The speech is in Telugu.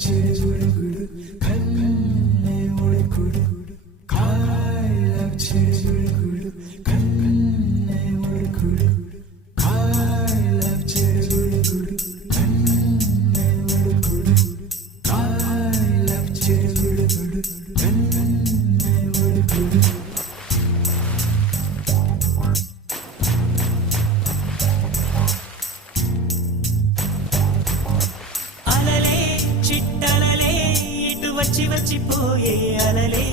చిరుగుడు కన్నే ఉడుకుడు కాళ్ళ చిరుగుడు కన్నే ఉడుకుడు కాళ్ళ చిరుగుడు కన్నే ఉడుకుడు కాళ్ళ చిరుగుడు కన్నే ఉడుకుడు చిట్టలలే ఇటు వచ్చి వచ్చిపోయే అలలే